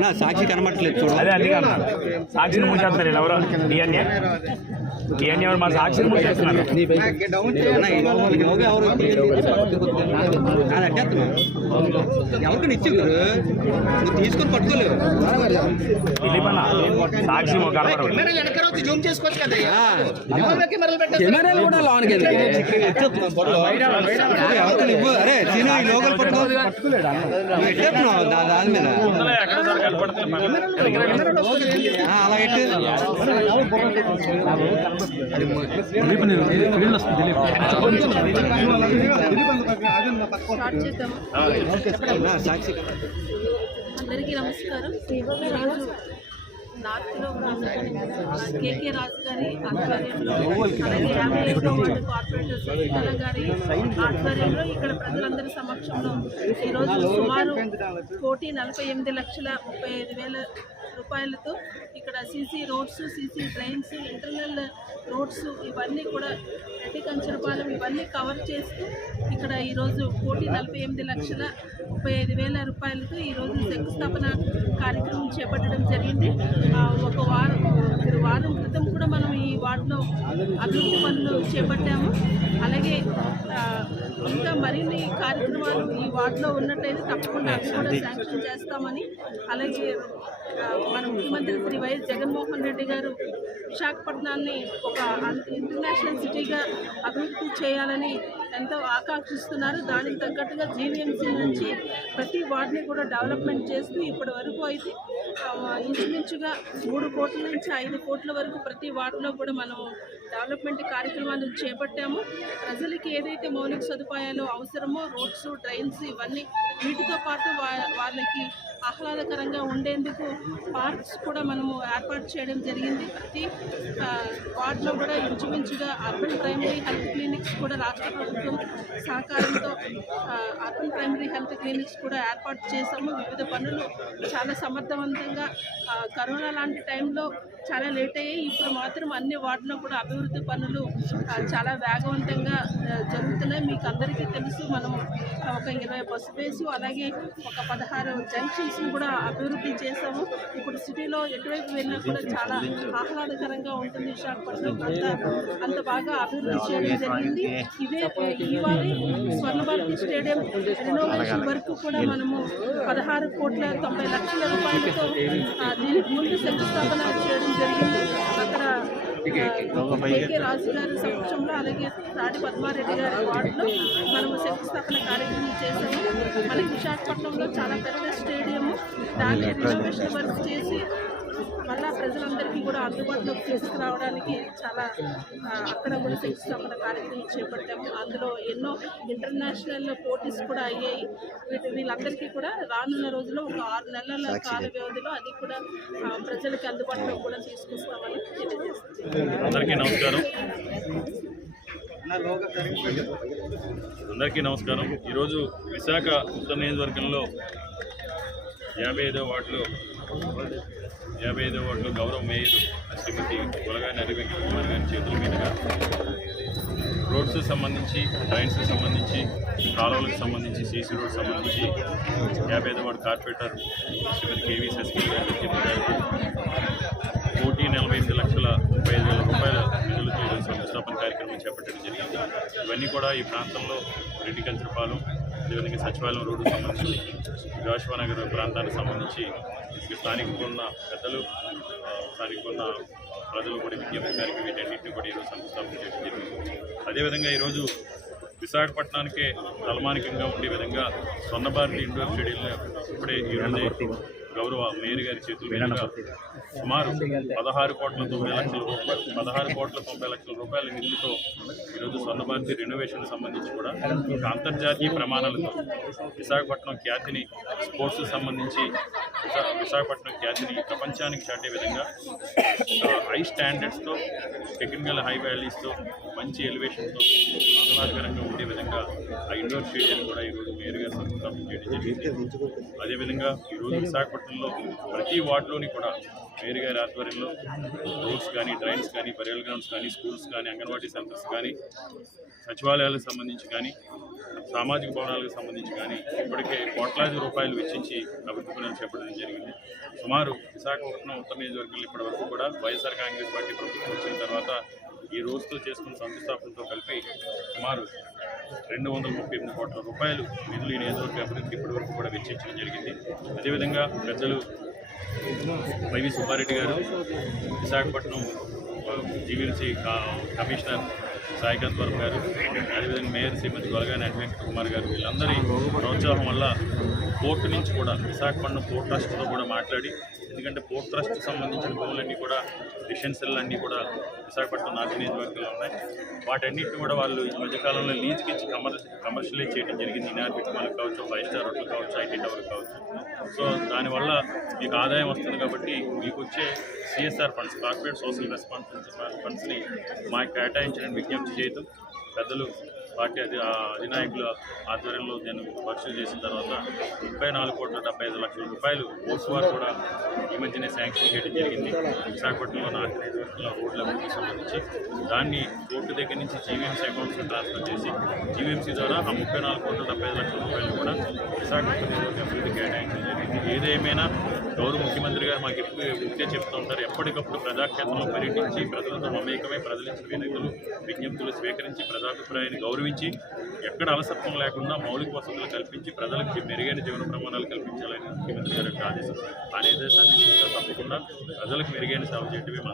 నా సాక్షి కనబట్టలేదు చూడు అదే సాక్షిని మూసేస్తున్నారు ఎవరో డిఎన్ఏ డిఎన్ఏ ఎవరు మా సాక్షిని మూసేస్తున్నారు అడ్డేస్తున్నావు ఎవరికి ఇచ్చి తీసుకొని సాక్షి జూమ్ చేసుకోవచ్చు కదా కెమెరాలు కూడా లోనికి ఎవరికి ఇవ్వు అరే తిను ఈ లోగోలు పట్టుకో నువ్వు ఎట్టేస్తున్నావు దా- దాని మీద అందరికీ నమస్కారం. నార్త్లో కేకే రాజు గారి ఆధ్వర్యంలో అలాగే యాభై ఐదో వార్డు కార్పొరేటర్ శశికళ గారి ఆధ్వర్యంలో ఇక్కడ ప్రజలందరి సమక్షంలో ఈరోజు సుమారు కోటి నలభై ఎనిమిది లక్షల ముప్పై ఐదు వేల రూపాయలతో ఇక్కడ CC roads CC drains internal roads ఇవన్నీ కూడా రెడ్డి కంచరపాలెం ఇవన్నీ కవర్ చేస్తూ ఇక్కడ ఈరోజు కోటి నలభై ఎనిమిది లక్షల ముప్పై ఐదు వేల రూపాయలతో ఈరోజు శంకుస్థాపన కార్యక్రమం చేపట్టడం జరిగింది. ఒక వారం వారం క్రితం కూడా మనం ఈ వార్డులో అభివృద్ధి పనులు చేపట్టాము. అలాగే మరిన్ని కార్యక్రమాలు ఈ వార్డులో ఉన్నట్లయితే తప్పకుండా అవి కూడా శాంక్షన్ చేస్తామని అలాగే మన ముఖ్యమంత్రి శ్రీ వైఎస్ జగన్మోహన్ రెడ్డి గారు విశాఖపట్నాన్ని ఒక ఇంటర్నేషనల్ సిటీగా అభివృద్ధి చేయాలని ఎంతో ఆకాంక్షిస్తున్నారు దానికి తగ్గట్టుగా జీవీఎంసీ నుంచి ప్రతి వార్డుని కూడా డెవలప్మెంట్ చేస్తూ ఇప్పటి వరకు అయితే ఇంచుమించుగా మూడు కోట్ల నుంచి ఐదు కోట్ల వరకు ప్రతి వార్డులో కూడా మనం డెవలప్మెంట్ కార్యక్రమాలు చేపట్టాము. ప్రజలకి ఏదైతే మౌలిక సదుపాయాలు అవసరమో రోడ్స్ డ్రైన్స్ ఇవన్నీ వీటితో పాటు వా- వాళ్ళకి ఆహ్లాదకరంగా ఉండేందుకు పార్క్స్ కూడా మనము ఏర్పాటు చేయడం జరిగింది. ప్రతి వార్డులో కూడా ఇంచుమించుగా అర్బన్ ప్రైమరీ హెల్త్ క్లినిక్స్ కూడా రాష్ట్ర ప్రభుత్వం సహకారంతో అర్బన్ ప్రైమరీ హెల్త్ క్లినిక్స్ కూడా ఏర్పాటు చేశాము. వివిధ పనులు చాలా సమర్థవంతంగా కరోనా లాంటి టైంలో చాలా లేట్ అయ్యాయి ఇప్పుడు మాత్రం అన్ని వార్డులో కూడా అభివృద్ధి పనులు చాలా వేగవంతంగా జరుగుతున్నాయి. మీకు అందరికీ తెలుసు మనం ఒక ఇరవై బస్సు బేసు అలాగే ఒక పదహారు జంక్షన్స్ని కూడా అభివృద్ధి చేశాము. ఇప్పుడు సిటీలో ఎటువైపు వెళ్ళినా కూడా చాలా ఆహ్లాదకరంగా ఉంటుంది విశాఖపట్నం. అంత అంత బాగా అభివృద్ధి చేయడం జరిగింది. ఇవే ఇవాళ స్వర్ణభారతి స్టేడియం రెనోవేషన్ వరకు కూడా మనము పదహారు కోట్ల తొంభై లక్షల రూపాయలతో దీనికి ముందు శంకుస్థాపన చేయడం జరిగింది. అక్కడ రాజు గారి సమక్షంలో అలాగే పద్మారెడ్డి గారి వార్డులో మనము శంకుస్థాపన కార్యక్రమం చేశాము. మనకి విశాఖపట్నంలో చాలా పెద్ద స్టేడియము దాన్ని రెనోవేషన్ వర్క్ చేసి మళ్ళా ప్రజలందరికీ కూడా అందుబాటులోకి తీసుకురావడానికి చాలా అక్కడ కూడా శంకుస్థాపన కార్యక్రమం చేపట్టాము. అందులో ఎన్నో ఇంటర్నేషనల్ పోటీస్ కూడా అయ్యాయి. వీటి వీళ్ళందరికీ కూడా రానున్న రోజుల్లో ఒక ఆరు నెలల కాల వ్యవధిలో అది కూడా ప్రజలకి అందుబాటులో కూడా తీసుకొస్తామని నమస్కారం. అందరికీ నమస్కారం. ఈరోజు విశాఖ ఉత్తర నియోజకవర్గంలో యాభై ఐదో వార్డులో యాభై ఐదో వార్డులో గౌరవ మేయర్ శ్రీమతి గులగాని నరివెంకట కుమార్ గారి చేతుల మీదుగా రోడ్స్ సంబంధించి డ్రైన్స్ సంబంధించి కాలువలకు సంబంధించి సీసీ రోడ్ సంబంధించి యాభై ఐదో వార్డు కార్పొరేటర్ శ్రీమతి కేవీ శశికళ గారి చెప్పారు. కోటి నలభై ఎనిమిది లక్షల ముప్పై ఐదు వేల రూపాయల నిధులతో శంకుస్థాపన కార్యక్రమం చేపట్టడం జరిగింది. ఇవన్నీ కూడా ఈ ప్రాంతంలో రెడ్డి కంచరపాలెం అదేవిధంగా సచివాలయం రోడ్డు సంబంధించి జాషువా ప్రాంతానికి సంబంధించి స్థానికంగా ఉన్న పెద్దలు స్థానికంగా ఉన్న ప్రజలు కూడా విజ్ఞప్తికారికి వీటన్నింటినీ కూడా ఈరోజు సంస్థాపన చేయడం జరిగింది. అదేవిధంగా ఈరోజు విశాఖపట్నానికే తలమానికంగా ఉండే విధంగా స్వర్ణభారతి ఇండోర్ స్టేడియంలో ఇప్పుడే ఈరోజు గౌరవ మేయర్ గారి చేతుల సుమారు పదహారు కోట్ల తొంభై లక్షల రూపాయలు పదహారు కోట్ల తొంభై లక్షల రూపాయల నిధులతో ఈరోజు స్వర్ణభారతి రెనోవేషన్ సంబంధించి కూడా ఒక అంతర్జాతీయ ప్రమాణాలతో విశాఖపట్నం ఖ్యాతిని స్పోర్ట్స్ సంబంధించి విశా విశాఖపట్నం ఖ్యాతిని ప్రపంచానికి చాటే విధంగా హై స్టాండర్డ్స్తో టెక్నికల్ హై వాల్యూస్తో మంచి ఎలివేషన్తో ఆహ్లాదకరంగా ఉండే విధంగా ఆ ఇండోర్ స్టేడియం కూడా ఈరోజు మేయర్ గారు శంకుస్థాపన చేయడం జరిగింది. అదేవిధంగా ఈరోజు హాస్పిటల్లో ప్రతి వార్డులోని కూడా మేయర్ గారి ఆధ్వర్యంలో రోడ్స్ కానీ డ్రైన్స్ కానీ పర్యల్ గ్రౌండ్స్ కానీ స్కూల్స్ కానీ అంగన్వాడీ సెంటర్స్ కానీ సచివాలయాలకు సంబంధించి కానీ సామాజిక భవనాలకు సంబంధించి కానీ ఇప్పటికే కోట్లాది రూపాయలు వెచ్చించి అభివృద్ధి పనులు చేపట్టడం జరిగింది. సుమారు విశాఖపట్నం ఉత్తర నియోజకవర్గంలో ఇప్పటి వరకు కూడా వైఎస్ఆర్ కాంగ్రెస్ పార్టీ ప్రభుత్వం వచ్చిన తర్వాత ఈ రోజుతో చేసుకున్న సంస్థాపనతో కలిపి సుమారు రెండు వందల ముప్పై ఎనిమిది కోట్ల రూపాయలు నిధులు ఈ నియోజకవర్గ అభివృద్ధికి ఇప్పటివరకు కూడా వెచ్చించడం జరిగింది. అదేవిధంగా పెద్దలు వైవి సుబ్బారెడ్డి గారు విశాఖపట్నం జీవీఎంసీ కమిషనర్ సాయికాంత్ వర్మ గారు అదేవిధంగా మేయర్ శ్రీమతి గొలగాని వెంకట కుమార్ గారు వీళ్ళందరి ప్రోత్సాహం వల్ల పోర్టు నుంచి కూడా విశాఖపట్నం పోర్ట్ ట్రస్ట్తో కూడా మాట్లాడి ఎందుకంటే పోర్ట్ ట్రస్ట్ సంబంధించిన భూములన్నీ కూడా డిషన్సెల్ కూడా విశాఖపట్నం నాటి నియోజకవర్గంలో ఉన్నాయి. వాటన్నిటిని కూడా వాళ్ళు ఈ మధ్యకాలంలో లీజ్కి ఇచ్చి కమర్ కమర్షియలైజ్ చేయడం జరిగింది. ఇనార్బిట్ కావచ్చు ఫైవ్ స్టార్ హోటల్ కావచ్చు ఐటీ టవర్ కావచ్చు. సో దానివల్ల మీకు ఆదాయం వస్తుంది కాబట్టి మీకు వచ్చే CSR funds corporate social responsibility ఫండ్స్ని మాకు కేటాయించడానికి విజ్ఞప్తి చేయదు పెద్దలు పార్టీ అధి ఆ అధినాయకుల ఆధ్వర్యంలో నేను పరిశీలన చేసిన తర్వాత ముప్పై నాలుగు కోట్ల డెబ్బై ఐదు లక్షల రూపాయలు పోస్ట్ వారు కూడా ఈ మధ్యనే శాంక్షన్ చేయడం జరిగింది. విశాఖపట్నంలో నాటి రోడ్ల అభివృద్ధికి సంబంధించి దాన్ని రోడ్డు దగ్గర నుంచి జీవీఎంసీ అకౌంట్స్కి ట్రాన్స్ఫర్ చేసి జీవీఎంసీ ద్వారా ఆ ముప్పై నాలుగు కోట్ల డెబ్బై ఐదు లక్షల రూపాయలు కూడా విశాఖపట్నం అభివృద్ధి కేటాయించడం జరిగింది. ఏదేమైనా గౌరవ ముఖ్యమంత్రి గారు మాకు ఎప్పుడు ఉంటే చెప్తూ ఉంటారు. ఎప్పటికప్పుడు ప్రజాక్షేత్రంలో పర్యటించి ప్రజలతో మమేకమై ప్రజల నుంచి విజ్ఞప్తులు స్వీకరించి ప్రజాభిప్రాయాన్ని గౌరవించి ఎక్కడ అలసత్వం లేకుండా మౌలిక వసతులు కల్పించి ప్రజలకు మెరుగైన జీవన ప్రమాణాలు కల్పించాలని ముఖ్యమంత్రి గారు ఆదేశం ఆ నిర్దేశాన్ని తప్పకుండా ప్రజలకు మెరుగైన సేవ చేయడమే మా